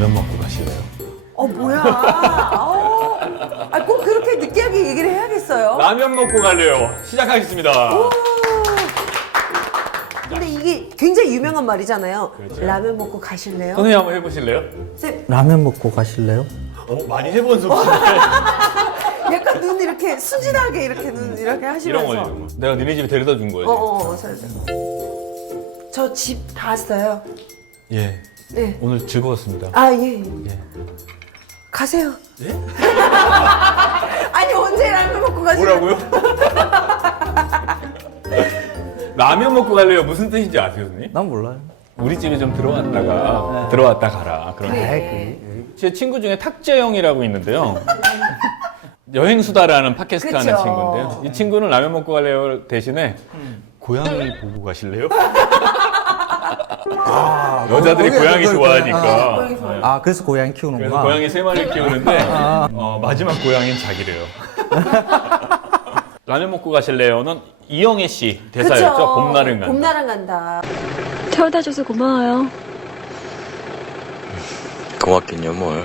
라면 먹고 가실래요? 뭐야? 꼭 그렇게 느끼하게 얘기를 해야겠어요. 라면 먹고 갈래요. 시작하겠습니다. 근데 이게 굉장히 유명한 말이잖아요. 그렇죠. 라면 먹고 가실래요? 선생님 한번 해보실래요? 쌤, 라면 먹고 가실래요? 많이 해본 솜씨인데 약간 눈 이렇게 순진하게 이렇게 눈 이렇게 하시면서. 이런 거 이런 거. 내가 니네 집에 데려다 준 거예요. 살짝. 저 집 다 왔어요. 예. 네. 오늘 즐거웠습니다. 예. 예. 가세요. 예? 아니 언제 라면 먹고 가시려고? 뭐라고요? 라면 먹고 갈래요? 무슨 뜻인지 아세요, 선생님? 난 몰라요. 우리 집에 좀 들어왔다가 들어왔다 가라. 그런 거. 제 친구 중에 탁재영이라고 있는데요. 여행수다라는 팟캐스트 하는 그쵸. 친구인데요. 이 친구는 라면 먹고 갈래요 대신에 고양이 보고 가실래요? 여자들이 고양이 좋아하니까. 고양이 좋아해요. 아, 그래서 고양이 키우는구나. 그래서 고양이 3마리를 키우는데 마지막 고양이는 자기래요. 라면 먹고 가실래요는 이영애 씨 대사였죠. 그쵸. 봄날은 간다. 봄날은 간다. 태워다 줘서 고마워요. 고맙긴요 뭘.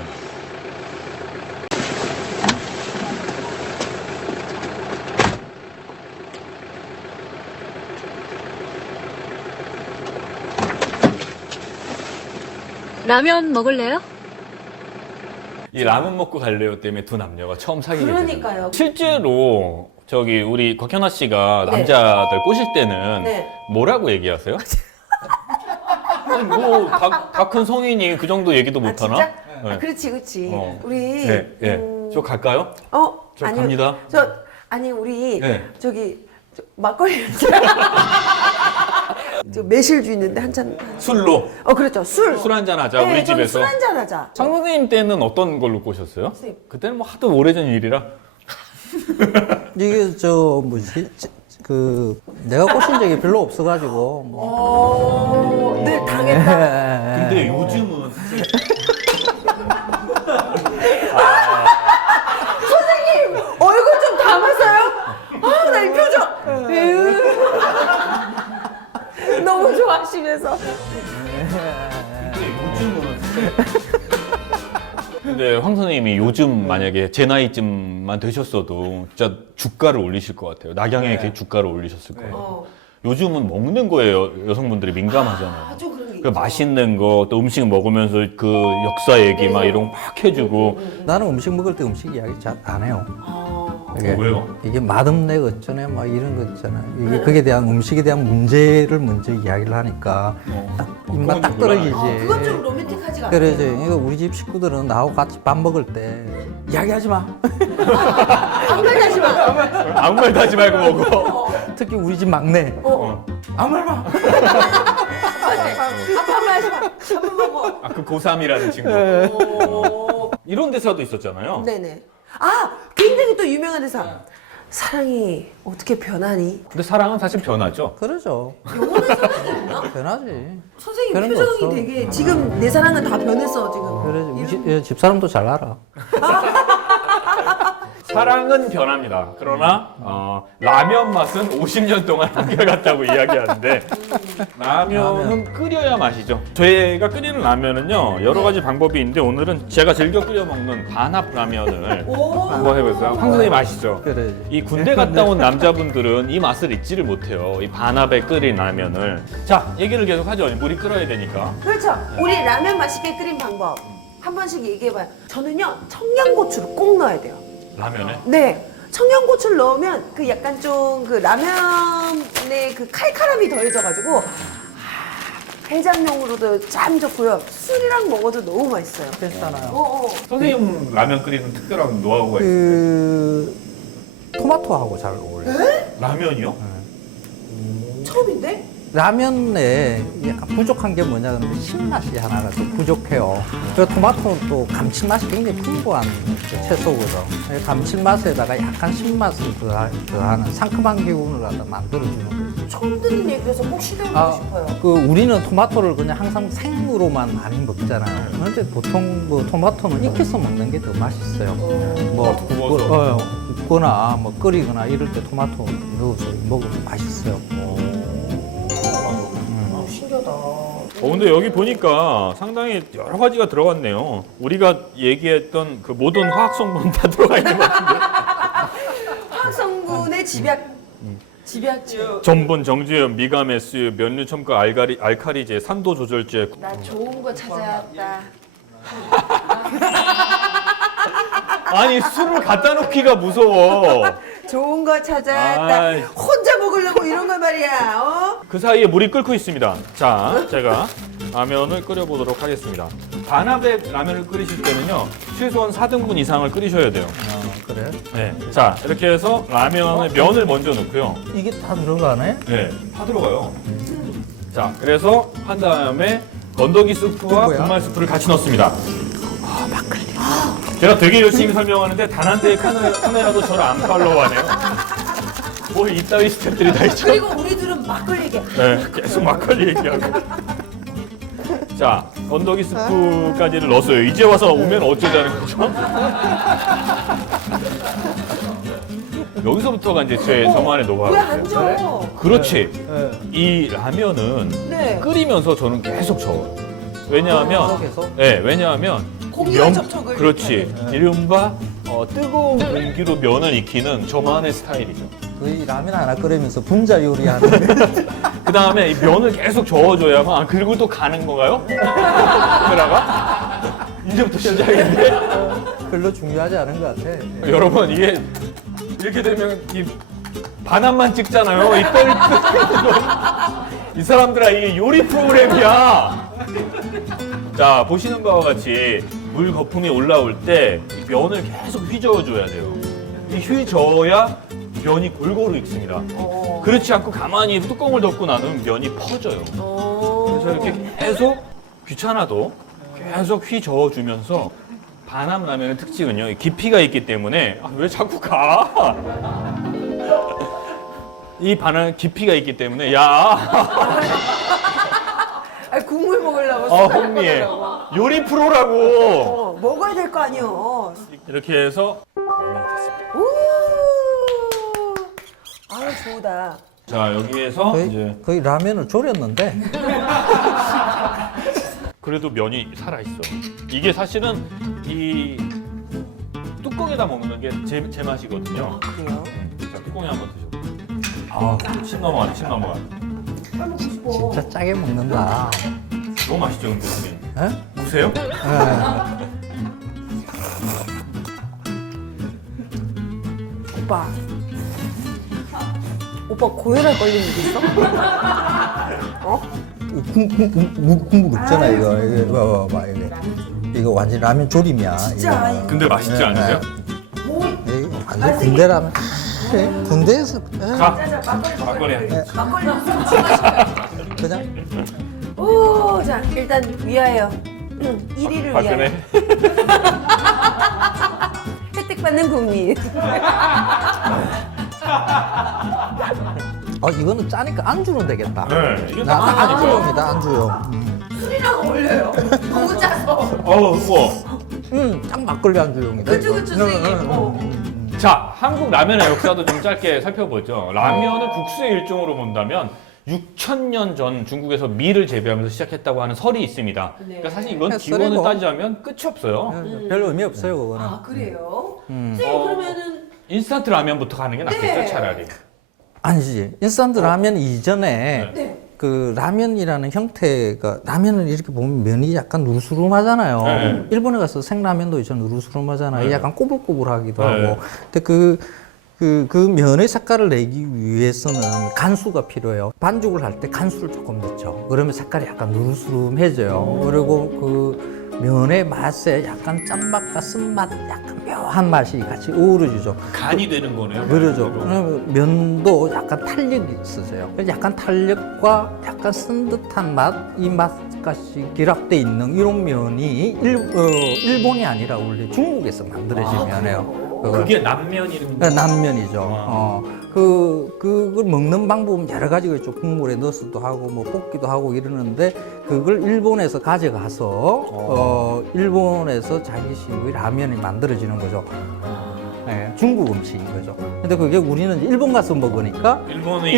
라면 먹을래요? 이 라면 먹고 갈래요 때문에 두 남녀가 처음 사귀게 됐어요. 그러니까요. 실제로 저기 우리 곽현아 씨가 네. 남자들 꼬실 때는 네. 뭐라고 얘기하세요? 아니 뭐다 큰 성인이 그 정도 얘기도 못 하나? 진짜? 네. 그렇지. 어. 우리. 네, 네. 저 갈까요? 저 아니요. 갑니다. 아니 우리 네. 저기 막걸리 저 매실주 있는데 한 잔. 술로 그렇죠. 술. 술 한잔 하자 네, 우리 저는 집에서. 술 한잔 하자. 장 선생님 때는 어떤 걸로 꼬셨어요? 선생님. 그때는 뭐 하도 오래전 일이라. 이게 내가 꼬신 적이 별로 없어가지고 뭐. 늘 당했다. 근데 요즘은 얼굴 좀 담았어요? 나 이 표정. 에휴. 너무 좋아하시면서. 근데 황 선생님이 요즘 만약에 제 나이쯤만 되셨어도 진짜 주가를 올리실 것 같아요. 낙양에 주가를 올리셨을 거예요. 요즘은 먹는 거에 여성분들이 민감하잖아요. 좀 그런 게 그 있죠. 맛있는 거, 또 음식 먹으면서 그 역사 얘기 막 이런 거 막 해주고. 나는 음식 먹을 때 음식 이야기 잘 안 해요. 왜요? 이게 맛없네 어쩌네 막 이런 거 있잖아요. 이게 그게 대한 음식에 대한 문제를 먼저 이야기를 하니까 딱 입맛 딱 떨어지지. 그건 좀 로맨틱하지가 않아요. 그래서 이거 우리 집 식구들은 나하고 같이 밥 먹을 때 이야기하지 마. 아무 말도 하지 마. 아무 말도 하지 말고 먹어. 특히 우리 집 막내. 아무 말 마. 아무 말 하지 마. 한번 먹어. 그 고3이라는 친구. 이런 대사도 있었잖아요. 네네. 굉장히 또 유명한 대사. 사랑이 어떻게 변하니? 근데 사랑은 사실 변하죠. 그러죠. 영혼에서는 있나? 변하지. 선생님 그런 거 표정이 없어. 되게 지금 내 사랑은 다 변했어 지금. 그러지. 우리 집사람도 잘 알아. 사랑은 변합니다. 그러나 라면 맛은 50년 동안 한결같다고 이야기하는데 라면은 끓여야 맛이죠. 저희가 끓이는 라면은요 여러 가지 방법이 있는데 오늘은 제가 즐겨 끓여 먹는 반합 라면을 한번 해보세요. 황 선생님 아시죠? 그래. 이 군대 갔다 온 남자분들은 이 맛을 잊지를 못해요. 이 반합에 끓인 라면을. 자, 얘기를 계속 하죠. 물이 끓어야 되니까. 그렇죠. 우리 라면 맛있게 끓인 방법 한 번씩 얘기해봐요. 저는요 청양고추를 꼭 넣어야 돼요. 라면에. 네. 청양고추를 넣으면 그 약간 좀 그 라면의 그 칼칼함이 더해져가지고 해장용으로도 참 좋고요. 술이랑 먹어도 너무 맛있어요. 괜찮아요. 선생님 라면 끓이는 특별한 노하우가 있어요. 그 토마토하고 잘 어울려. 요 라면이요? 처음인데? 라면에 약간 부족한 게 뭐냐 그러면 신맛이 하나가 좀 부족해요. 그 토마토는 또 감칠맛이 굉장히 풍부한 채소거든. 감칠맛에다가 약간 신맛을 더하는 상큼한 기운을 갖다 만들어주는 거죠. 처음 듣는 얘기라서 꼭 시도해보고 싶어요. 그 우리는 토마토를 그냥 항상 생으로만 많이 먹잖아요. 그런데 보통 뭐 토마토는 익혀서 먹는 게 더 맛있어요. 뭐 구워서. 굽거나 뭐 끓이거나 이럴 때 토마토 넣어서 먹으면 맛있어요. 신기하다. 근데 여기 보니까 상당히 여러 가지가 들어갔네요. 우리가 얘기했던 그 모든 화학 성분 다 들어가 있는 것 같은데. 화학 성분의 집약제. 전분, 정제염, 미가메스, 면류 첨가, 알카리제, 산도 조절제. 나 좋은 거 찾아왔다. 아니 술을 갖다 놓기가 무서워. 좋은 거 찾아왔다. 아이. 혼자 먹으려고 이런 거 말이야. 어? 그 사이에 물이 끓고 있습니다. 자, 제가 라면을 끓여보도록 하겠습니다. 반합의 라면을 끓이실 때는요, 최소한 4등분 이상을 끓이셔야 돼요. 그래? 네. 자, 이렇게 해서 라면을 면을 먼저 넣고요. 이게 다 들어가네? 네, 다 들어가요. 자, 그래서 한 다음에 건더기 스프와 뭐야? 분말 스프를 같이 넣습니다. 제가 되게 열심히 설명하는데 단 한 대의 카메라도 저를 안 팔로우하네요. 뭘 이따위 스태프들이 다 있죠. 그리고 우리들은 막걸리 얘기. 네, 계속 막걸리 얘기하고. 자, 건더기 스프까지를 넣었어요. 이제 와서 오면 어쩌자는 거죠? 여기서부터가 이제 저만의 왜 노하우예요. 안 줘? 그렇지. 이 라면은 네. 끓이면서 저는 계속 저어요. 왜냐하면, 계속? 네, 왜냐하면 공기와 접촉을 그렇지. 이른바 뜨거운 공기로 면을 익히는 저만의 스타일이죠. 거의 라면 하나 끓이면서 분자 요리하는 그 다음에 이 면을 계속 저어줘야만 그리고 또 가는 건가요? 카메라가? 이제부터 시작인데? 별로 중요하지 않은 것 같아. 여러분 이게 이렇게 되면 이 반합만 찍잖아요. 이 사람들아 이게 요리 프로그램이야. 자 보시는 바와 같이 물 거품이 올라올 때 이 면을 계속 휘저어줘야 돼요. 이 휘저어야 면이 골고루 익습니다. 그렇지 않고 가만히 뚜껑을 덮고 나누면 면이 퍼져요. 그래서 이렇게 계속 귀찮아도 계속 휘저어주면서 반합 라면의 특징은요, 이 깊이가 있기 때문에 왜 자꾸 가? 이 반합 깊이가 있기 때문에 아니, 국물 먹으려고. 흥미해. 요리 프로라고. 먹어야 될 거 아니요. 이렇게 해서 라면이 됐습니다. 우. 아유 좋다. 자 여기에서 이제 거의 라면을 졸였는데. 그래도 면이 살아 있어. 이게 사실은 이 뚜껑에다 먹는 게 제 맛이거든요. 그래요? 자 뚜껑에 한번 드셔보세요. 아, 침 넘어가네, 침 넘어가네. 먹고 싶어. 진짜 짜게 먹는다. 너무 맛있죠, 근데 선생님. 에? 보세요? 오빠. 오빠 고혈압 걸린 일 있어? 어? 국물 없잖아 이거. 이거 봐봐 이거 완전 라면 조림이야. 진짜, 이거. 근데 맛있지 않으세요? 이거 완전 군대 라면. 그래, 군대에서 자, 막걸리 한 잔. 막걸리 무슨 치마시까요? 그냥 오, 자 일단 위하여 1위를 위하여 박근혜. 혜택 받는 국민. 이거는 짜니까 안주는 되겠다. 네, 이게 나 딱 안주용이다 안주용. 술이랑 어울려요. 너무 짜서. 우와. 딱 막걸리 안주용이다. 그쵸 이거. 그쵸 선생님. 자, 한국 라면의 역사도 좀 짧게 살펴보죠. 라면을 국수의 일종으로 본다면 6,000년 전 중국에서 밀을 재배하면서 시작했다고 하는 설이 있습니다. 그러니까 사실 이건 네, 기원을 설이고. 따지자면 끝이 없어요. 별 의미 없어요 그거는. 아 그래요? 선생님 그러면은 인스턴트 라면부터 가는 게 낫겠죠, 네. 차라리. 아니지. 인스턴트 라면 이전에 네. 그 라면이라는 형태가 라면을 이렇게 보면 면이 약간 누르스름하잖아요. 네. 일본에 가서 생라면도 있잖아 누르스름하잖아요. 네. 약간 꼬불꼬불하기도 네. 하고. 근데 그 면의 색깔을 내기 위해서는 간수가 필요해요. 반죽을 할 때 간수를 조금 넣죠. 그러면 색깔이 약간 누르스름해져요. 그리고 그 면의 맛에 약간 짠맛과 쓴맛, 약간 묘한 맛이 같이 어우러지죠. 간이 되는 거네요. 그러죠. 그러면 면도 약간 탄력이 있어져요. 그래서 약간 탄력과 약간 쓴 듯한 맛, 이 맛까지 결합돼 있는 이런 면이 일본이 아니라 원래 중국에서 만들어진 면이에요. 그게 남면 이름. 남면이죠. 그걸 먹는 방법은 여러 가지가 있죠. 국물에 넣어서도 하고, 뭐 볶기도 하고 이러는데, 그걸 일본에서 가져가서, 일본에서 자기식의 라면이 만들어지는 거죠. 네, 중국 음식인 거죠. 근데 그게 우리는 일본 가서 먹으니까, 일본의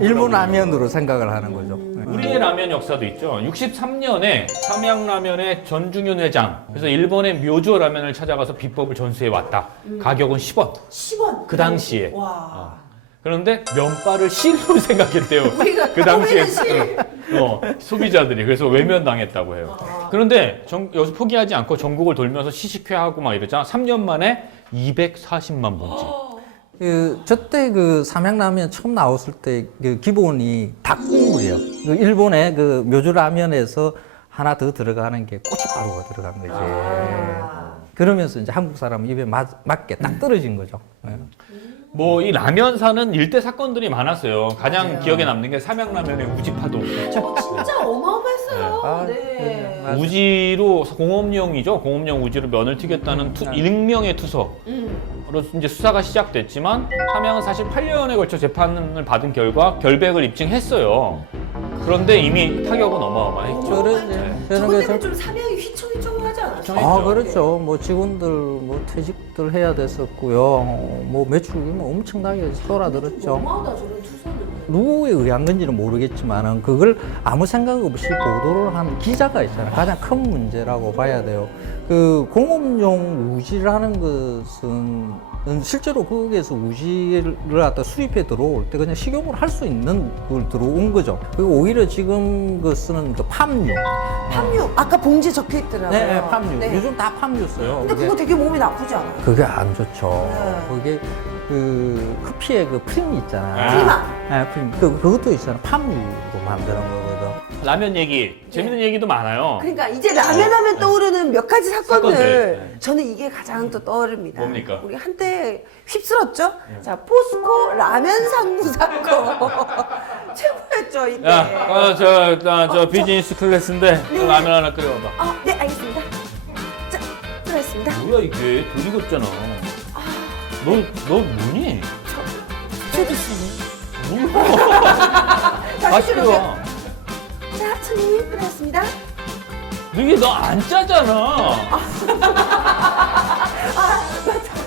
일본 라면으로 생각을 하는 거죠. 네. 우리의 라면 역사도 있죠. 63년에 삼양라면의 전중윤 회장, 그래서 일본의 묘조 라면을 찾아가서 비법을 전수해 왔다. 가격은 10원. 10원. 그 당시에. 와. 그런데 면발을 실로 생각했대요. 우리가 그 당시에 실. 소비자들이 그래서 외면당했다고 해요. 그런데 여기서 포기하지 않고 전국을 돌면서 시식회하고 막 이러자 3년 만에 240만 봉지. 저때 그 삼양라면 처음 나왔을 때 그 기본이 닭국물이에요. 그 일본의 그 묘주라면에서 하나 더 들어가는 게 고춧가루가 들어간 거지. 그러면서 이제 한국 사람 입에 맞게 딱 떨어진 거죠. 뭐 이 라면사는 일대 사건들이 많았어요. 가장 기억에 남는 게 삼양라면의 우지파도. 진짜 어마어마했어요. 네. 네. 맞아요. 우지로 공업용이죠. 공업용 우지로 면을 튀겼다는 익명의 투서로 이제 수사가 시작됐지만 삼양은 사실 8년에 걸쳐 재판을 받은 결과 결백을 입증했어요. 그런데 이미 타격은 어마어마했죠. 저것 때문에 좀 사명이 휘청휘청하지 않았어요? 아, 그렇죠. 뭐 직원들 뭐 퇴직들 해야 됐었고요. 뭐 매출이 뭐 엄청나게 쏟아들었죠. 어마하다 저런 투서는. 누구에 의한 건지는 모르겠지만은 그걸 아무 생각 없이 보도를 한 기자가 있잖아요. 가장 큰 문제라고 봐야 돼요. 그 공업용 우지라는 것은 실제로 거기에서 우지를 갖다 수입해 들어올 때 그냥 식용을 할 수 있는 걸 들어온 거죠. 그리고 오히려 지금 그 쓰는 그 팜유. 팜유 아까 봉지에 적혀 있더라고요. 네, 팜유. 네. 요즘 다 팜유 써요. 근데 그거 되게 몸에 나쁘지 않아요? 그게 안 좋죠. 네. 그게 그 커피의 그 프림 있잖아요. 프리마. 네, 프림. 그것도 있잖아요. 팜유로 만드는 거거든. 라면 얘기, 재밌는 얘기도 많아요. 그러니까 이제 라면 하면 떠오르는 몇 가지 사건들. 사건들. 저는 이게 가장 또 떠오릅니다. 뭡니까? 우리 한때 휩쓸었죠? 자, 포스코 라면 상무 사건. 최고였죠, 이때. 저 비즈니스 클래스인데 네. 라면 하나 끓여봐. 네, 알겠습니다. 자, 들어있습니다. 뭐야 이게 돈 익었잖아. 너 뭐니? 저도 쓰네. 뭐야? 다시 끓여요. 끓여. 자, 손님, 들어있습니다. 이게 너 안 짜잖아.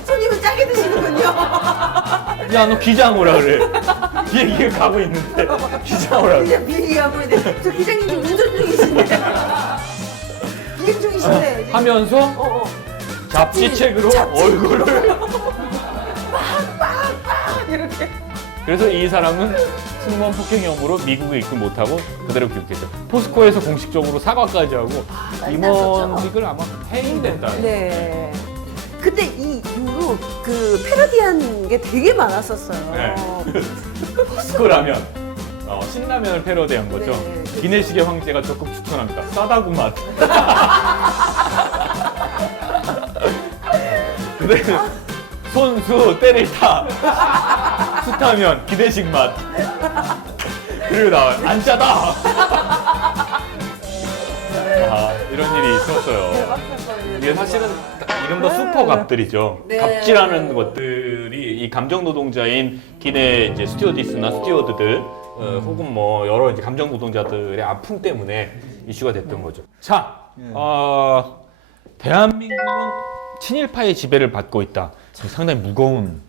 손님은 짜게 드시는군요. 야 너 기장 오라 그래. 비행기에 가고 있는데 기장 오라 그래. 그냥 비행기하고 있는데, 저 기장님 지금 운전 중이신데. 비행 중이신데. 지금. 하면서 잡지책으로 얼굴을. 이렇게. 그래서 이 사람은 승무원 폭행 혐의로 미국에 입국 못하고 그대로 귀국했죠. 포스코에서 공식적으로 사과까지 하고 임원직을 아마 해임됐다. 네. 근데 이 이후로 그 패러디한 게 되게 많았었어요. 네. 포스코 라면. 신라면을 패러디한 거죠. 네. 기내식의 황제가 적극 추천합니다. 싸다구 맛. 근데 손수 때를 타. 숯하면 기내식 맛. 그리고 나와요. 안 짜다. 이런 일이 있었어요. 이게 사실은 이른바 슈퍼갑들이죠. 네. 갑질하는 것들이 이 감정 노동자인 기내 이제 스튜어디스나 스튜어드들 혹은 뭐 여러 이제 감정 노동자들의 아픔 때문에 이슈가 됐던 거죠. 자, 대한민국은 친일파의 지배를 받고 있다. 상당히 무거운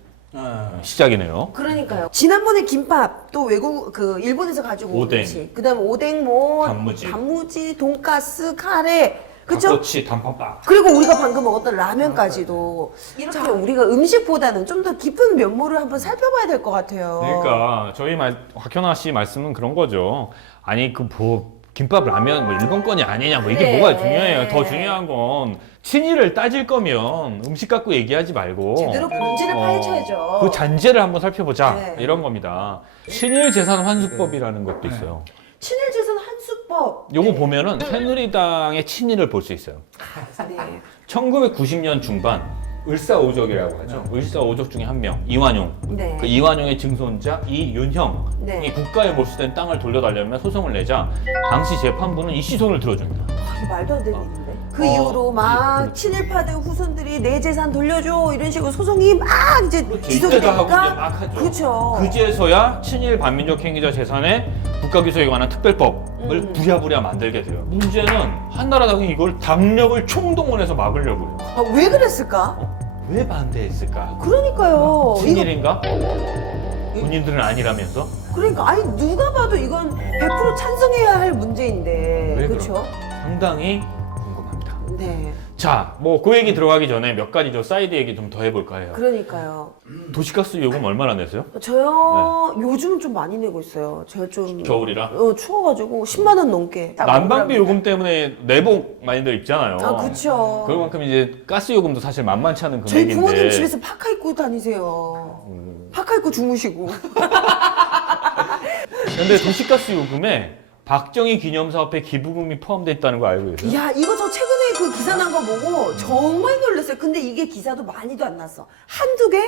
시작이네요. 그러니까요. 지난번에 김밥 또 외국 그 일본에서 가지고 온 오뎅. 음식. 그다음 오뎅 뭐 단무지, 돈가스, 카레. 그쵸? 닭꼬치, 단팥밥. 그리고 우리가 방금 먹었던 라면까지도 이렇게 우리가 음식보다는 좀 더 깊은 면모를 한번 살펴봐야 될 것 같아요. 그러니까 저희 곽현아 씨 말씀은 그런 거죠. 아니 김밥 라면 뭐 일본권이 아니냐 뭐 이게 네. 뭐가 중요해요. 더 중요한 건 친일을 따질 거면 음식 갖고 얘기하지 말고 제대로 본질을 파헤쳐야죠. 그 잔재를 한번 살펴보자 네. 이런 겁니다. 친일 재산 환수법이라는 것도 있어요. 친일재산 한수법. 요거 네. 보면은 새누리당의 친일을 볼 수 있어요. 네. 1990년 중반 을사오적이라고 하죠. 을사오적 중에 한 명, 이완용. 네. 그 이완용의 증손자 이윤형이 네. 국가에 몰수된 땅을 돌려달라며 소송을 내자 당시 재판부는 이 시선을 들어줍니다. 이게 말도 안 되는 일인데. 그 이후로 막 친일파들 후손들이 내 재산 돌려줘 이런 식으로 소송이 막 이제 지속이 이때도 하고 이제 되니까 막 하죠. 그렇죠. 그제서야 친일 반민족 행위자 재산의 국가기소에 관한 특별법을 부랴부랴 만들게 돼요. 문제는 한나라당이 이걸 당력을 총동원해서 막으려고 해요. 왜 그랬을까? 왜 반대했을까? 그러니까요. 이거 친일인가? 군인들은 아니라면서? 그러니까 아니 누가 봐도 이건 100% 찬성해야 할 문제인데 왜 그렇죠? 상당히 궁금합니다. 네, 자, 뭐 그 얘기 들어가기 전에 몇 가지 저 사이드 얘기 좀 더 해볼까 해요. 그러니까요. 도시가스 요금 얼마나 내세요? 저요 요즘은 좀 많이 내고 있어요. 제가 좀 겨울이라? 추워가지고 10만 원 넘게. 딱 난방비 먹으랍니다. 요금 때문에 내복 많이들 입잖아요. 아 그렇죠. 그만큼 이제 가스 요금도 사실 만만치 않은 저희 금액인데. 부모님 집에서 파카 입고 다니세요. 파카 입고 주무시고. 근데 도시가스 요금에 박정희 기념사업회 기부금이 포함되어 있다는 거 알고 계세요? 야 이거 저 최근에 그 기사 난 거 보고 정말 놀랐어요. 근데 이게 기사도 많이도 안 났어. 한두 개?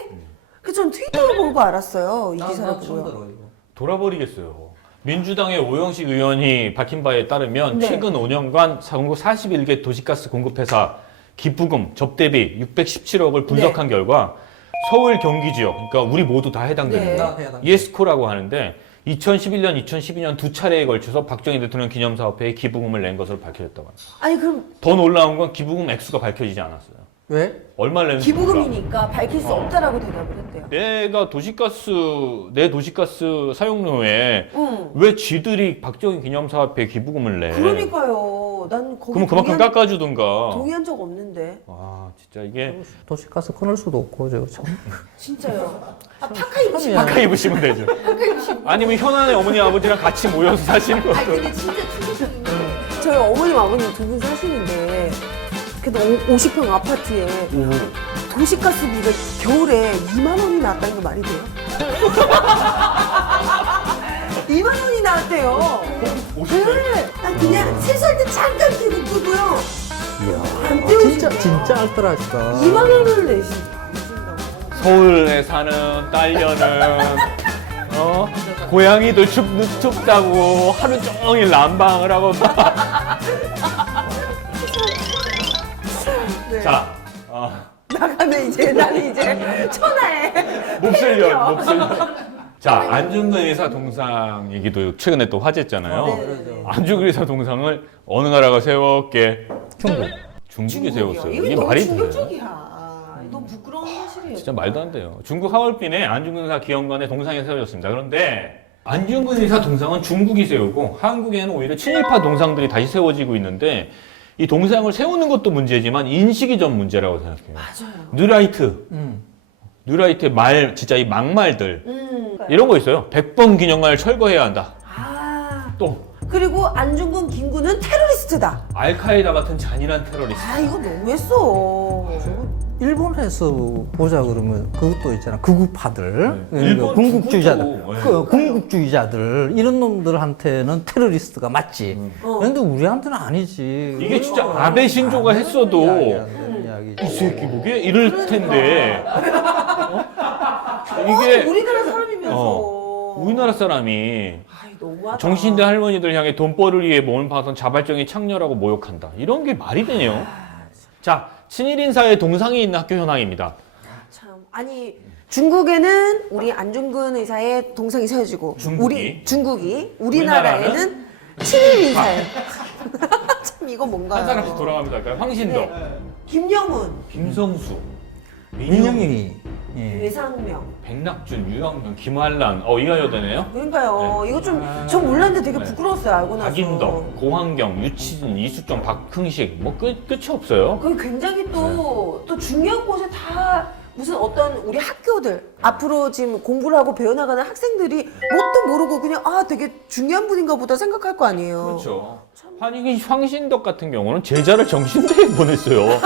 그래서 전 트위터로 보고 알았어요. 이 기사를 보고요. 돌아버리겠어요. 민주당의 오영식 의원이 밝힌 바에 따르면 네. 최근 5년간 전국 41개 도시가스 공급회사 기부금 접대비 617억을 분석한 결과 서울 경기 지역, 그러니까 우리 모두 다 해당되는 네. 예스코라고 하는데 2011년, 2012년 두 차례에 걸쳐서 박정희 대통령 기념사업회에 기부금을 낸 것으로 밝혀졌다고 합니다. 아니 그럼 더 놀라운 건 기부금 액수가 밝혀지지 않았어요. 왜? 얼마를 냈는지 몰라. 기부금이니까 밝힐 수 없다라고 대답을 했대요. 내가 내 도시가스 사용료에 응. 왜 쥐들이 박정희 기념사업회에 기부금을 내? 그러니까요. 난 거기 그러면 그만큼 깎아주든가. 동의한 적 없는데. 아 진짜 이게 도시가스 끊을 수도 없고 참. 진짜요. 아 파카 입으시면. 파카 입으시면 되죠. 아니면 현안의 어머니 아버지랑 같이 모여서 사시는 아니 것도. 근데 진짜 충격적인 게 저희 어머님 아버님 두 분 사시는데 그래도 50평 아파트에 도시가스비가 겨울에 2만 원이 나왔다는 거 말이 돼요? 2만 원이 나왔대요. 네. 난 그냥 세수할 때 잠깐 켜고 끄고요. 안 진짜 떼우시네. 진짜 알뜰하시다. 2만 원을 내신다고. 서울에 사는 딸려는 고양이들 춥다고 하루 종일 난방을 하고. 네. 자, 나가면 이제 나는 이제 천하에 몹쓸년. 자, 안중근 의사 동상 얘기도 최근에 또 화제였잖아요. 네. 안중근 의사 동상을 어느 나라가 세웠게? 중국. 중국이 세웠어요. 이게 이게 너무 말이 돼요? 충격적이야. 너무 부끄러운 사실이에요. 진짜 말도 안 돼요. 중국 하얼빈에 안중근 의사 기념관에 동상이 세워졌습니다. 그런데 안중근 의사 동상은 중국이 세우고 한국에는 오히려 친일파 동상들이 다시 세워지고 있는데 이 동상을 세우는 것도 문제지만 인식이 좀 문제라고 생각해요. 맞아요. 뉴라이트의 말, 진짜 이 막말들 이런 거 있어요. 100번 기념관을 철거해야 한다. 아 또 그리고 안중근 김구는 테러리스트다. 알카에다 같은 잔인한 테러리스트. 아 이거 너무했어. 일본에서 보자 그러면 그것도 있잖아. 극우파들, 네. 일본 군국주의자들, 극우도, 네. 군국주의자들 이런 놈들한테는 테러리스트가 맞지. 그런데 우리한테는 아니지. 이게 진짜 아베 신조가 했어도 이야기지. 이 새끼 뭐게 이럴 텐데 이게 이게 우리나라 사람이면서. 우리나라 사람이 아이 너무하다. 정신대 할머니들 향해 돈벌을 위해 몸을 파선 자발적인 창녀라고 모욕한다. 이런 게 말이 되네요. 자, 친일 인사의 동상이 있는 학교 현황입니다. 참 아니 중국에는 우리 안중근 의사의 동상이 세워지고 중국이 우리나라에는 친일 인사예요. 참 이거 뭔가요? 한 사람씩 돌아갑니다. 그러니까 황신덕, 김영훈, 김성수, 민영이. 예. 외상명. 백낙준, 유영명, 김환란. 이하여 되네요. 그러니까요. 이거 전 몰랐는데 되게 네. 부끄러웠어요. 알고 나서. 박인덕, 고환경, 유치진, 이수정, 박흥식 뭐 끝이 없어요. 그게 굉장히 또 중요한 곳에 다 무슨 어떤 우리 학교들 앞으로 지금 공부를 하고 배워나가는 학생들이 뭣도 모르고 그냥 되게 중요한 분인가 보다 생각할 거 아니에요. 그렇죠. 황신덕 같은 경우는 제자를 정신대에 보냈어요.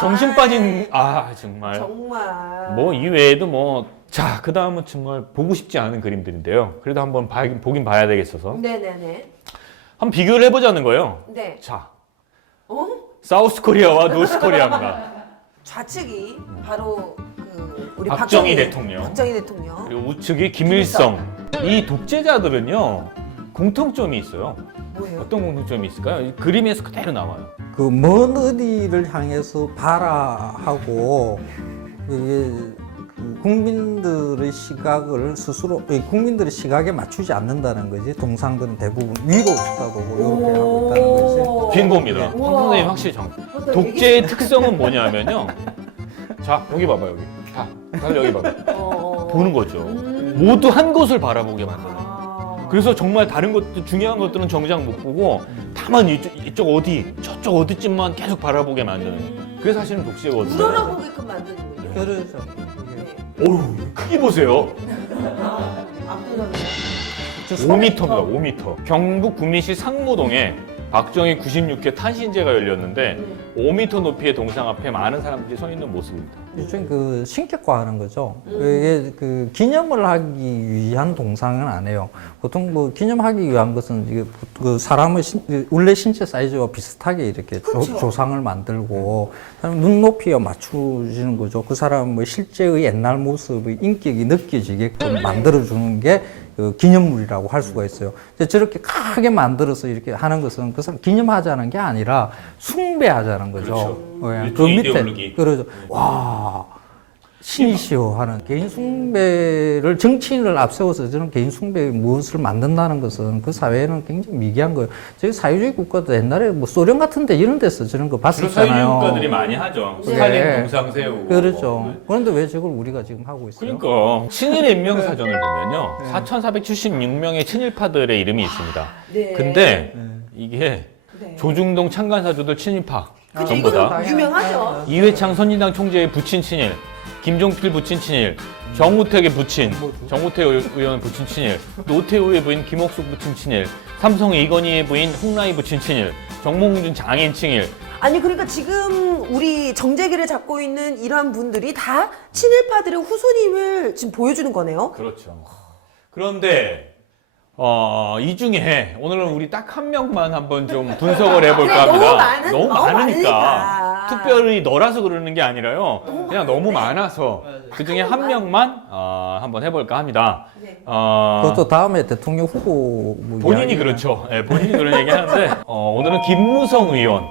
정신 빠진 정말. 정말. 뭐 이외에도 뭐 자, 그다음은 정말 보고 싶지 않은 그림들인데요. 그래도 한번 보긴 봐야 되겠어서 네네네. 한번 비교를 해보자는 거예요. 네. 자, 어? 사우스 코리아와 노스 코리아인가. 좌측이 바로 우리 박정희 대통령. 박정희 대통령. 그리고 우측이 김일성. 이 독재자들은요 공통점이 있어요. 뭐예요? 어떤 공통점이 있을까요? 이 그림에서 그대로 나와요. 그 먼 어디를 향해서 바라하고 이게 그 국민들의 시각을 스스로 국민들의 시각에 맞추지 않는다는 거지. 동상들은 대부분 위로 쳐다보고 이렇게 하고 있다는 거지. 빈고입니다. 황 우와. 선생님 확실히 독재의 특성은 뭐냐면요. 자, 여기 봐봐 여기. 다 여기 봐봐. 보는 거죠. 모두 한 곳을 바라보게 만드는 거예요. 그래서 정말 다른 것들 중요한 것들은 정작 못 보고 다만 이쪽 어디 저쪽 어디쯤만 계속 바라보게 만드는 거예요. 그게 사실은 독재거든요. 우러러보게끔 만드는군요. 그렇죠. 네. 어우 크기 보세요. 압도적이네요. 5m입니다. 5m. 경북 구미시 상무동에 박정희 96회 탄신제가 열렸는데 5m 높이의 동상 앞에 많은 사람들이 서 있는 모습입니다. 일종의 그 신격화하는 거죠. 이게 그 기념을 하기 위한 동상은 안 해요. 보통 뭐 기념하기 위한 것은 이게 그 사람의 원래 신체 사이즈와 비슷하게 이렇게 그렇죠. 조상을 만들고 눈높이에 맞추시는 거죠. 그 사람의 실제의 옛날 모습의 인격이 느껴지게끔 만들어주는 게 그 기념물이라고 할 수가 있어요. 근데 저렇게 크게 만들어서 이렇게 하는 것은 그 사람 기념하자는 게 아니라 숭배하자는 거죠. 그렇죠. 예, 일종의 이데올로기. 그러죠. 와, 신이시여 하는 개인 숭배를 정치인을 앞세워서 저는 개인 숭배 무엇을 만든다는 것은 그 사회에는 굉장히 미개한 거예요. 저희 사회주의 국가도 옛날에 뭐 소련 같은데 이런 데서 저런 거 주로 사회주의 봤었잖아요. 국가들이 많이 하죠. 네. 스탈린 동상 세우고. 그렇죠. 그런데 왜 저걸 우리가 지금 하고 있어요? 그러니까 친일 인명사전을 보면요. 4,476명의 친일파들의 이름이 있습니다. 네. 근데 이게 네. 조중동 창간사주들 친일파 그죠, 전부 다. 이거는 유명하죠. 이회창 선진당 총재의 부친 친일, 김종필 부친 친일, 정우택의 부친, 정우택 의원 부친 친일, 노태우의 부인 김옥숙 부친 친일, 삼성 이건희의 부인 홍라희 부친 친일, 정몽준 장인 친일. 아니 그러니까 지금 우리 정재기를 잡고 있는 이러한 분들이 다 친일파들의 후손임을 지금 보여주는 거네요. 그렇죠. 그런데 이 중에 오늘은 우리 딱 한 명만 한번 좀 분석을 해볼까 그래, 합니다. 너무 많으니까. 많으니까. 특별히 너라서 그러는 게 아니라요. 그냥 너무 많아서 그 중에 한 명만 한번 해볼까 합니다. 네. 그것도 다음에 대통령 후보 뭐 본인이 이야기를- 그렇죠. 예, 본인이 그런 얘기 하는데 오늘은 김무성 의원,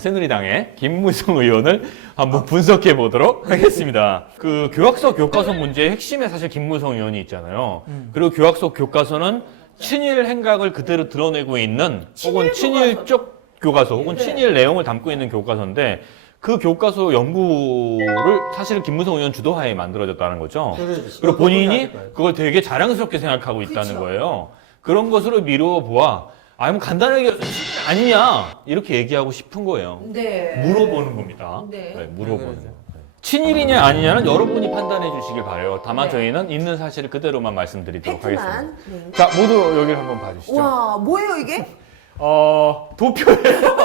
새누리당의 김무성 의원을 한번 분석해 보도록 하겠습니다. 그 교학서 교과서 문제의 핵심에 사실 김무성 의원이 있잖아요. 그리고 교학서 교과서는 친일 행각을 그대로 드러내고 있는 혹은 친일적 교과서 혹은 친일 내용을 담고 있는 교과서인데 그 교과서 연구를 사실 김무성 의원 주도하에 만들어졌다는 거죠. 그리고 본인이 그걸 되게 자랑스럽게 생각하고 있다는 그쵸. 거예요. 그런 것으로 미루어 보아 뭐 간단하게 친일 아니냐 이렇게 얘기하고 싶은 거예요. 네. 물어보는 겁니다. 네. 물어보는 거. 친일이냐 아니냐는 여러분이 판단해 주시길 바라요. 다만 네. 저희는 있는 사실을 그대로만 말씀드리도록 하겠습니다. 팩트만. 네. 자, 모두 여기를 한번 봐주시죠. 와 뭐예요 이게? 도표예요.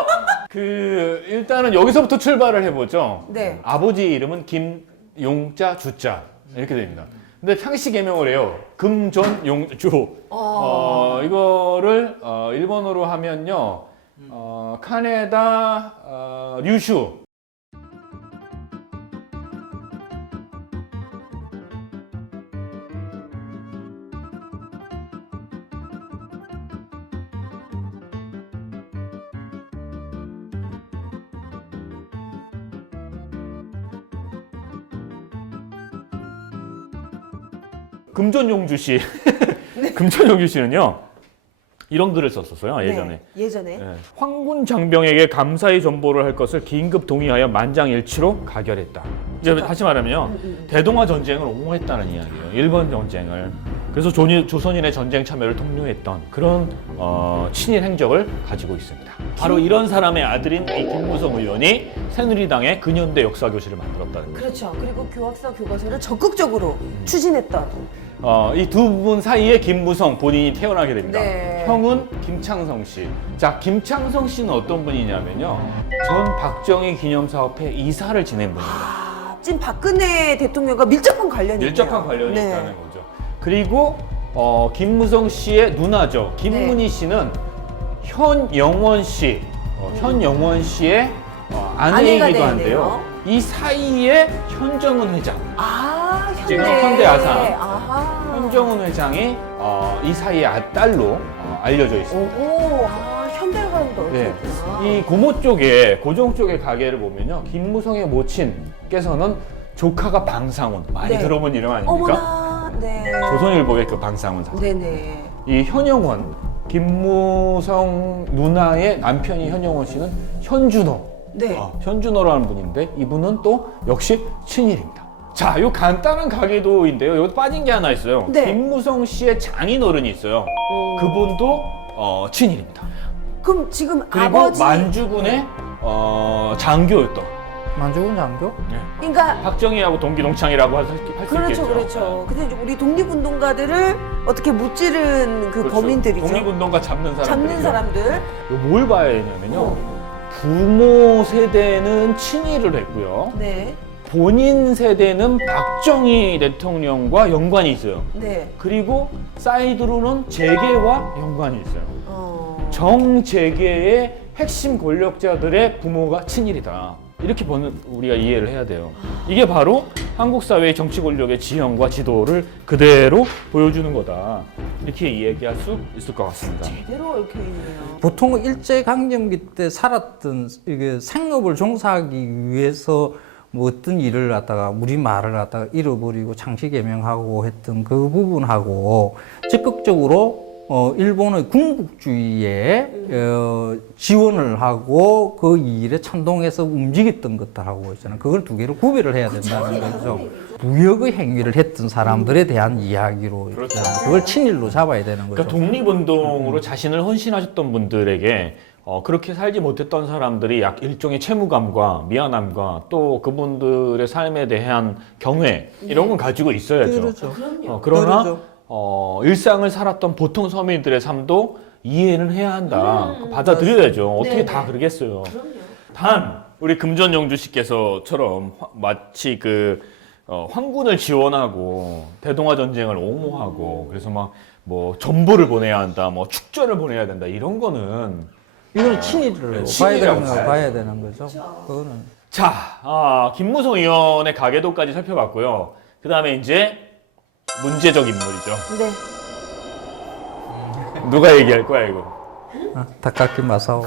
일단은 여기서부터 출발을 해보죠. 네. 아버지 이름은 김용자 주자 이렇게 됩니다. 근데 상시 개명을 해요. 금전용주. 이거를 일본어로 하면요. 카네다 류슈. 금전용주 씨. 금전용주 씨는요. 이런 글을 썼었어요. 예전에. 네. 예전에. 예. 황군 장병에게 감사의 전보를 할 것을 긴급 동의하여 만장일치로 가결했다. 이제 다시 말하면요. 대동아 전쟁을 옹호했다는 이야기예요. 일본 전쟁을. 그래서 조선인의 전쟁 참여를 독려했던 그런 친일 행적을 가지고 있습니다. 바로 이런 사람의 아들인 이 김무성 의원이 새누리당의 근현대 역사교실을 만들었다는 거예요. 그렇죠. 그리고 교학서 교과서를 적극적으로 추진했던. 이 두 분 사이에 김무성 본인이 태어나게 됩니다. 네. 형은 김창성 씨. 자, 김창성 씨는 어떤 분이냐면요. 전 박정희 기념사업회 이사를 지낸 분입니다. 지금 박근혜 대통령과 밀접한 관련이 밀접한 있네요. 관련이 네. 있다는 거죠. 그리고 김무성 씨의 누나죠. 김문희 네. 씨는 현영원 씨, 현영원 씨의 아내가 아내이기도 되네요. 한데요. 이 사이에 현정은 회장. 지금 현대 아산. 아하. 현정은 회장이 이 사이의 딸로 알려져 있습니다. 오, 현대관도 네. 있구나. 이 고모 쪽에 고종 쪽의 가게를 보면요, 김무성의 모친께서는 조카가 방상훈 많이 네. 들어본 이름 아닙니까? 어머나, 네. 조선일보의 그 방상훈 사장. 네네. 이 현영원 김무성 누나의 남편이 현영원 씨는 현준호. 네. 현준호라는 분인데 이분은 또 역시 친일입니다. 자, 요 간단한 가계도인데요. 여기 빠진 게 하나 있어요. 네. 김무성 씨의 장인어른이 있어요. 그분도 친일입니다. 그럼 지금 그리고 아버지 만주군의 장교였던. 만주군 장교? 그러니까 박정희하고 동기동창이라고 할 수 그렇죠, 있겠죠. 그렇죠. 근데 이제 우리 독립운동가들을 어떻게 무찌른 그 그렇죠. 범인들이죠. 독립운동가 잡는 사람들. 잡는 사람들. 뭘 봐야 되냐면요. 부모 세대는 친일을 했고요. 네, 본인 세대는 박정희 대통령과 연관이 있어요. 네. 그리고 사이드로는 재계와 연관이 있어요. 정재계의 핵심 권력자들의 부모가 친일이다. 이렇게 우리가 이해를 해야 돼요. 이게 바로 한국 사회의 정치 권력의 지형과 지도를 그대로 보여주는 거다. 이렇게 이야기할 수 있을 것 같습니다. 제대로 얽혀 있네요. 보통 일제강점기 때 살았던 이게 생업을 종사하기 위해서 뭐 어떤 일을 갖다가 우리말을 갖다가 잃어버리고 창시 개명하고 했던 그 부분하고 적극적으로 일본의 군국주의에 지원을 하고 그 일에 찬동해서 움직였던 것들하고 있잖아요. 그걸 두 개를 구별을 해야 된다는 거죠. 무역의 행위를 했던 사람들에 대한 이야기로 그렇죠. 있잖아요. 그걸 친일로 잡아야 되는 거죠. 그러니까 독립운동으로 자신을 헌신하셨던 분들에게 그렇게 살지 못했던 사람들이 약 일종의 채무감과 미안함과 또 그분들의 삶에 대한 경외 이런 건 가지고 있어야죠. 그렇죠. 그러나 그렇죠. 일상을 살았던 보통 서민들의 삶도 이해는 해야 한다. 받아들여야죠. 어떻게 네네. 다 그러겠어요. 그럼요. 단 우리 금전영주 씨께서처럼 마치 그 황군을 지원하고 대동아 전쟁을 옹호하고 그래서 막 뭐 전보를 보내야 한다, 뭐 축전을 보내야 된다 이런 거는 이거는 친일을 네, 봐야 친일이라고 되는, 봐야죠. 봐야 되는 거죠. 그거는. 자, 김무성 의원의 가계도까지 살펴봤고요. 그 다음에 이제 문제적 인물이죠. 네. 누가 얘기할 거야 이거? 닭깎이 마사오.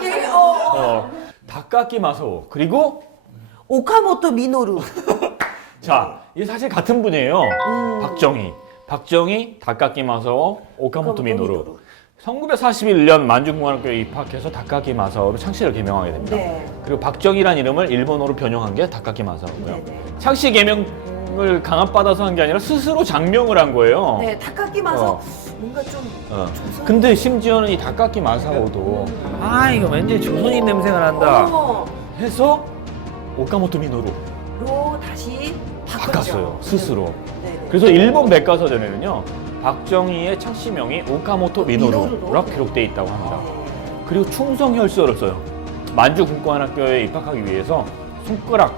이게 닭깎이 마사오 그리고 오카모토 미노루. 자, 이게 사실 같은 분이에요. 박정희, 닭깎이 마사오, 오카모토 미노루. 1941년 만주공관학교에 입학해서 닭깎이 마사오로 창씨를 개명하게 됩니다. 네. 그리고 박정희란 이름을 일본어로 변형한 게 닭깎이 마사오고요. 네, 네. 창씨 개명을 강압받아서 한 게 아니라 스스로 장명을 한 거예요. 네, 타카키 마서 어. 뭔가 좀 조선- 근데 심지어는 이 닭깎이 마사오도 이거 왠지 조선인 냄새가 난다 해서 오카모토 미노루로 다시 바꿨어요. 스스로. 네, 네. 그래서 일본 백과사전에는요. 박정희의 창씨명이 오카모토 미노루라 미노루로? 기록되어 있다고 합니다. 그리고 충성혈서를 써요. 만주 군관학교에 입학하기 위해서 손가락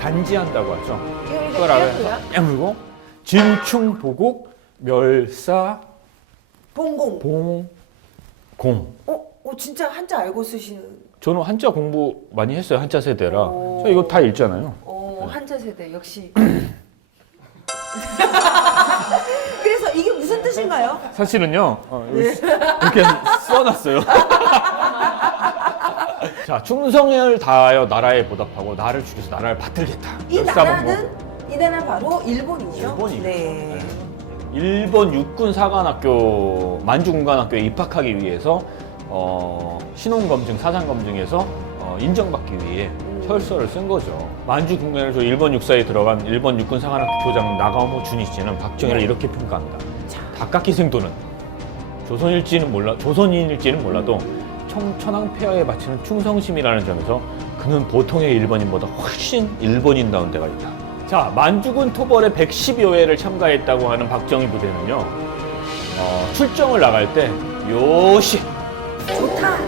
단지한다고 하죠. 손가락을 깨물고 진충 보국 멸사 봉공. 봉공. 진짜 한자 알고 쓰시는. 저는 한자 공부 많이 했어요. 한자 세대라. 오. 저 이거 다 읽잖아요. 한자 세대 역시. 그래서 이게 무슨 뜻인가요? 사실은요. 이렇게 써놨어요. 자, 충성을 다하여 나라에 보답하고 나를 죽여서 나라를 받들겠다. 이 나라는 바로 일본이죠. 일본이죠. 네. 일본 육군 사관학교 만주군관학교에 입학하기 위해서 신원 검증, 사상 검증에서 인정받기 위해 혈서를 쓴 거죠. 만주군관을 일본 육사에 들어간 일본 육군 사관학교 교장 나가오모 주니치는 박정희를 이렇게 평가합니다. 닭깎이 생도는 조선인일지는 몰라도 천황 폐하에 바치는 충성심이라는 점에서 그는 보통의 일본인보다 훨씬 일본인다운 데가 있다. 자, 만주군 토벌에 110여 회를 참가했다고 하는 박정희 부대는요, 출정을 나갈 때 요시 좋다.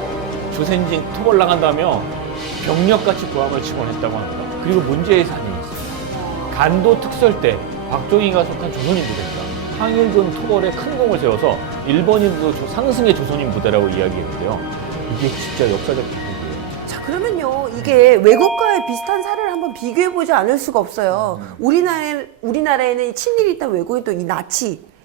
조선진 토벌 나간다며 병력같이 고함을 치곤 했다고 합니다. 그리고 문제의 사진이 있습니다. 간도 특설 때 박정희가 속한 조선인 부대입니다. 항일군 토벌에 큰 공을 세워서 일본인도 상승의 조선인 부대라고 이야기했는데요. 이게 진짜 역사적 기록이에요. 자, 그러면요, 이게 외국과의 비슷한 사례를 한번 비교해보지 않을 수가 없어요. 우리나라에는 친일이 있다 외국에 또 이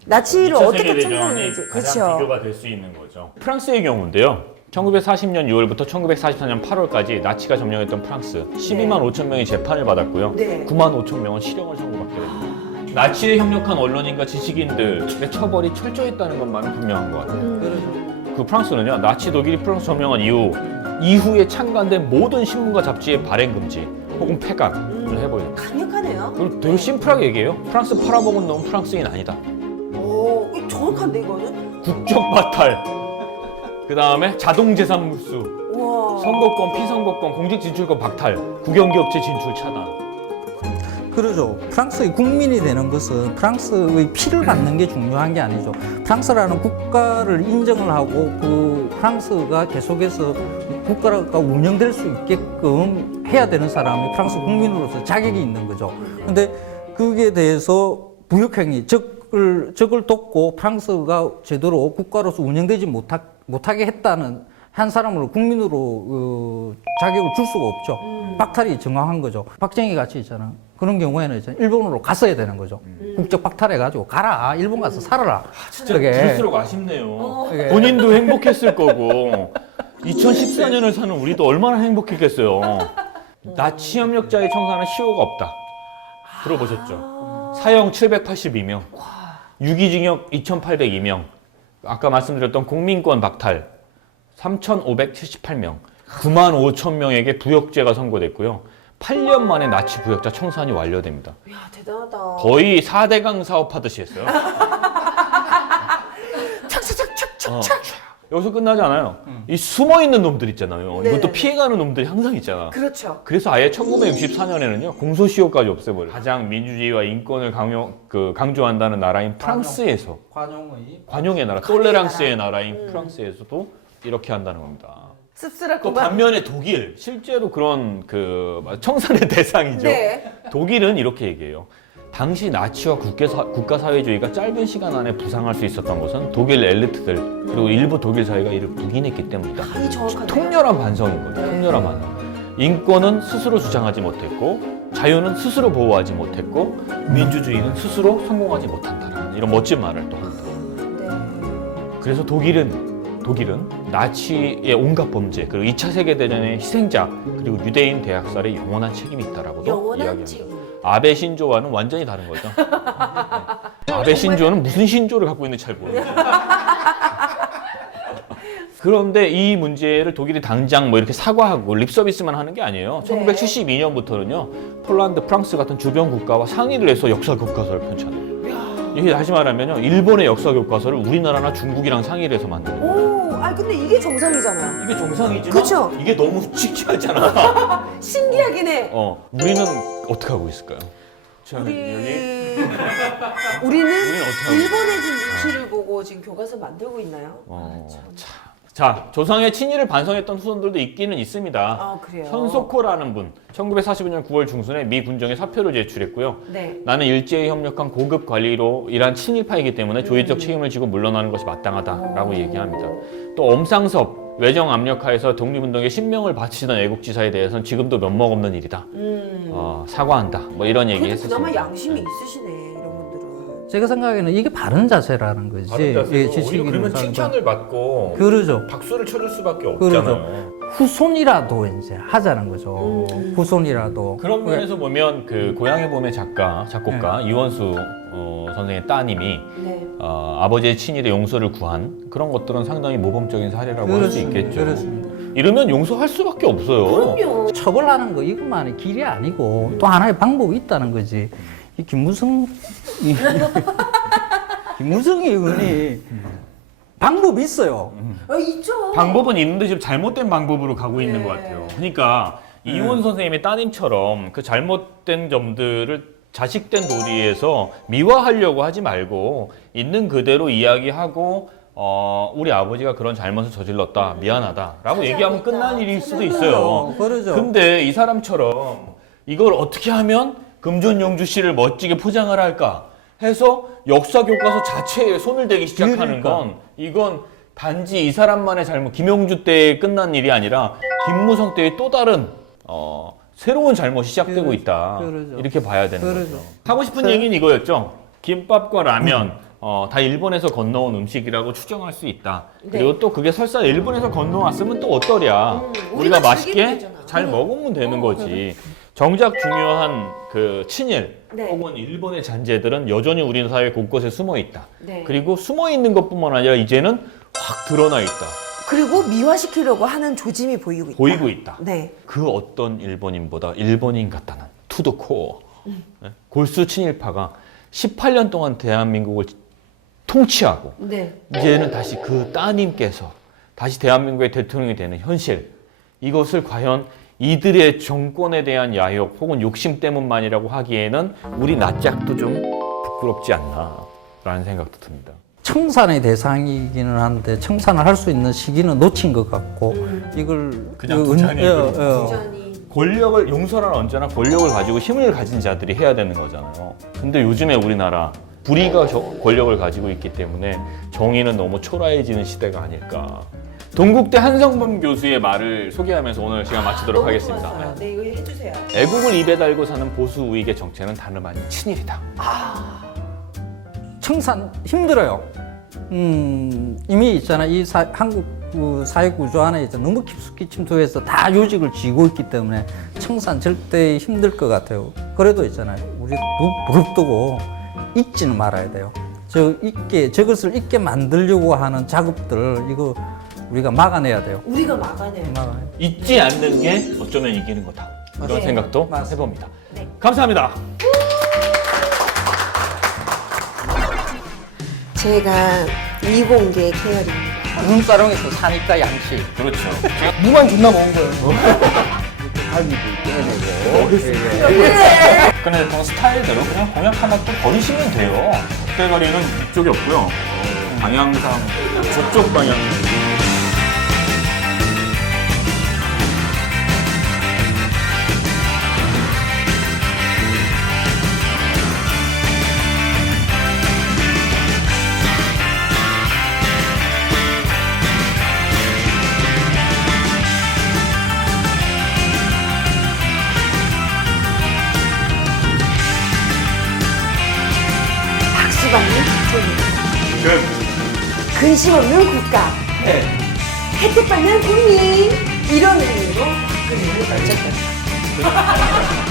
나치를 어떻게 참고했는지. 가장 비교가 될 수 있는 거죠. 프랑스의 경우인데요. 1940년 6월부터 1944년 8월까지 나치가 점령했던 프랑스 12만 5천 명이 재판을 받았고요. 네. 9만 5천 명은 실형을 선고받게 됩니다. 나치에 협력한 언론인과 지식인들의 처벌이 철저했다는 것만은 분명한 것 같아요. 그 프랑스는요, 나치 독일이 프랑스 점령한 이후에 창간된 모든 신문과 잡지의 발행 금지, 혹은 폐간을 해버려요. 강력하네요. 그리고 되게 심플하게 얘기해요. 프랑스 팔아먹은 놈은 프랑스인 아니다. 오, 이거 정확한데 이거는? 국적 박탈. 그 다음에 자동재산물수, 와. 선거권, 피선거권, 공직진출권 박탈, 국영기업체 진출 차단. 그러죠. 프랑스의 국민이 되는 것은 프랑스의 피를 받는 게 중요한 게 아니죠. 프랑스라는 국가를 인정을 하고 그 프랑스가 계속해서 국가가 운영될 수 있게끔 해야 되는 사람이 프랑스 국민으로서 자격이 있는 거죠. 근데 그게 대해서 부역행위, 적을 돕고 프랑스가 제대로 국가로서 운영되지 못하게 했다는 한 사람으로 국민으로 자격을 줄 수가 없죠. 박탈이 정확한 거죠. 박정희 같이 있잖아. 그런 경우에는 이제 일본으로 갔어야 되는 거죠. 국적 박탈해가지고 가라. 일본 가서 살아라. 진짜 그게. 들을수록 아쉽네요. 이게. 본인도 행복했을 거고 2014년을 사는 우리도 얼마나 행복했겠어요. 나치 협력자의 청산은 시효가 없다. 들어보셨죠? 사형 782명, 유기징역 2,802명, 아까 말씀드렸던 국민권 박탈 3,578명, 9만 5천 명에게 부역죄가 선고됐고요. 8년 만에 나치 부역자 청산이 완료됩니다. 이야, 대단하다. 거의 4대강 사업하듯이 했어요. 착착착착착. 여기서 끝나지 않아요. 이 숨어있는 놈들 있잖아요. 네. 이것도 피해가는 놈들이 항상 있잖아. 그렇죠. 그래서 아예 1964년에는요 공소시효까지 없애버려요. 가장 민주주의와 인권을 강조한다는 나라인 프랑스에서 관용의 나라, 톨레랑스의 나라인 프랑스에서도 이렇게 한다는 겁니다. 또 씁쓸하구만. 반면에 독일, 실제로 그런 그 청산의 대상이죠. 네. 독일은 이렇게 얘기해요. 당시 나치와 국가사회주의가 짧은 시간 안에 부상할 수 있었던 것은 독일 엘리트들 그리고 일부 독일 사회가 이를 묵인했기 때문이다. 아, 이 정확하네요. 통렬한 반성인 거죠. 통렬한 반성. 인권은 스스로 주장하지 못했고 자유는 스스로 보호하지 못했고 민주주의는 스스로 성공하지 못한다라는 이런 멋진 말을 또 합니다. 네. 그래서 독일은 나치의 온갖 범죄 그리고 2차 세계대전의 희생자 그리고 유대인 대학살에 영원한 책임이 있다라고도 영원한 이야기합니다. 책임. 아베 신조와는 완전히 다른 거죠. 아베 신조는 무슨 신조를 갖고 있는지 잘 모르겠어요. 그런데 이 문제를 독일이 당장 뭐 이렇게 사과하고 립서비스만 하는 게 아니에요. 네. 1972년부터는요, 폴란드, 프랑스 같은 주변 국가와 상의를 해서 역사 교과서를 편찬해요. 이게 다시 말하면요, 일본의 역사 교과서를 우리나라나 중국이랑 상의를 해서 만드는 거예요. 오, 아 근데 이게 정상이잖아요. 이게 정상이지만 그쵸? 이게 너무 특이하잖아. 신기하긴 해. 우리는 어떻게 하고 있을까요? 자, 여기 우리는 우리는 어떻게 하고 일본의 지금 위치를 보고 지금 교과서 만들고 있나요? 자, 조상의 친일을 반성했던 후손들도 있기는 있습니다. 아, 그래요? 현소코라는 분, 1945년 9월 중순에 미 군정에 사표를 제출했고요. 네. 나는 일제에 협력한 고급 관리로 일한 친일파이기 때문에 조직적 책임을 지고 물러나는 것이 마땅하다라고 얘기합니다. 또 엄상섭, 외정 압력하에서 독립운동에 신명을 바치던 애국지사에 대해서는 지금도 면목없는 일이다. 사과한다. 뭐 이런 얘기 그래도 그나마 했었습니다. 양심이 있으시네, 이런 분들은. 제가 생각에는 이게 바른 자세라는 거지. 예, 지식인으로서. 받고 그러죠. 박수를 쳐줄 수밖에 그러죠. 후손이라도 이제 하자는 거죠. 후손이라도. 그런 면에서 보면 그 고향의 봄의 작곡가 이원수 선생의 따님이 네. 아버지의 친일의 용서를 구한 그런 것들은 상당히 모범적인 사례라고 할 수 그렇습니다. 있겠죠. 그렇습니다. 이러면 용서할 수밖에 없어요. 그럼요. 처벌하는 거 이것만이 길이 아니고 또 하나의 방법이 있다는 거지. 이 김무성 의원이 방법이 있어요. 있죠. 방법은 있는데 지금 잘못된 방법으로 가고 있는 것 같아요. 그러니까 이원 선생님의 따님처럼 그 잘못된 점들을 자식된 도리에서 미화하려고 하지 말고 있는 그대로 이야기하고 우리 아버지가 그런 잘못을 저질렀다 미안하다라고 얘기하면 끝난 일일 수도 있어요. 그러죠. 근데 이 사람처럼 이걸 어떻게 하면 금존영주 씨를 멋지게 포장을 할까 해서 역사 교과서 자체에 손을 대기 시작하는 건 이건 단지 이 사람만의 잘못, 김용주 때 끝난 일이 아니라 김무성 때의 또 다른 새로운 잘못이 시작되고 있다. 그러죠. 이렇게 봐야 되는 그러죠. 거죠. 하고 싶은 얘기는 이거였죠. 김밥과 라면 다 일본에서 건너온 음식이라고 추정할 수 있다. 그리고 또 그게 설사 일본에서 건너왔으면 또 어떠랴. 우리가 우리가 맛있게 즐기면 되잖아. 잘 먹으면 되는 거지. 정작 중요한 그 친일 네. 혹은 일본의 잔재들은 여전히 우리 사회 곳곳에 숨어 있다. 네. 그리고 숨어 있는 것뿐만 아니라 이제는 확 드러나 있다. 그리고 미화시키려고 하는 조짐이 보이고 있다. 보이고 있다. 네. 그 어떤 일본인보다 일본인 같다는 투더 코어. 골수 친일파가 18년 동안 대한민국을 통치하고 네. 이제는 다시 그 따님께서 다시 대한민국의 대통령이 되는 현실, 이것을 과연 이들의 정권에 대한 야욕 혹은 욕심 때문만이라고 하기에는 우리 낯짝도 좀 부끄럽지 않나라는 생각도 듭니다. 청산의 대상이기는 한데 청산을 할 수 있는 시기는 놓친 것 같고 이걸 그냥 그 부자니 완전히. 권력을 용서는 언제나 권력을 가지고 힘을 가진 자들이 해야 되는 거잖아요. 근데 요즘에 우리나라 불의가 권력을 가지고 있기 때문에 정의는 너무 초라해지는 시대가 아닐까. 동국대 한성범 교수의 말을 소개하면서 오늘 시간 마치도록 너무 하겠습니다. 좋았어요. 네, 이거 해주세요. 애국을 입에 달고 사는 보수 우익의 정체는 다름 아닌 친일이다. 청산 힘들어요. 이미 있잖아. 한국 사회 구조 안에 이제 너무 깊숙이 침투해서 다 요직을 쥐고 있기 때문에 청산 절대 힘들 것 같아요. 그래도 있잖아요. 우리 부릅뜨고 잊지는 말아야 돼요. 저것을 잊게 만들려고 하는 작업들 이거 우리가 막아내야 돼요. 우리가 막아내요. 잊지 않는 게 어쩌면 이기는 거다. 이런 맞아요. 생각도 맞습니다. 해봅니다. 네. 감사합니다. 제가 이공계 계열입니다. 눈사롱에서 사니까 양식. 그렇죠. 무만 존나 먹은 거예요. 갈비도 깨내고. 근데 그냥 스타일대로 그냥 공약 하나 또 버리시면 돼요. 대가리는 이쪽이 없고요. 방향상 저쪽 방향. 박수 받는 국민. 근심 없는 국가. 혜택 받는 국민. 이런 의미로 그림을 결정했다.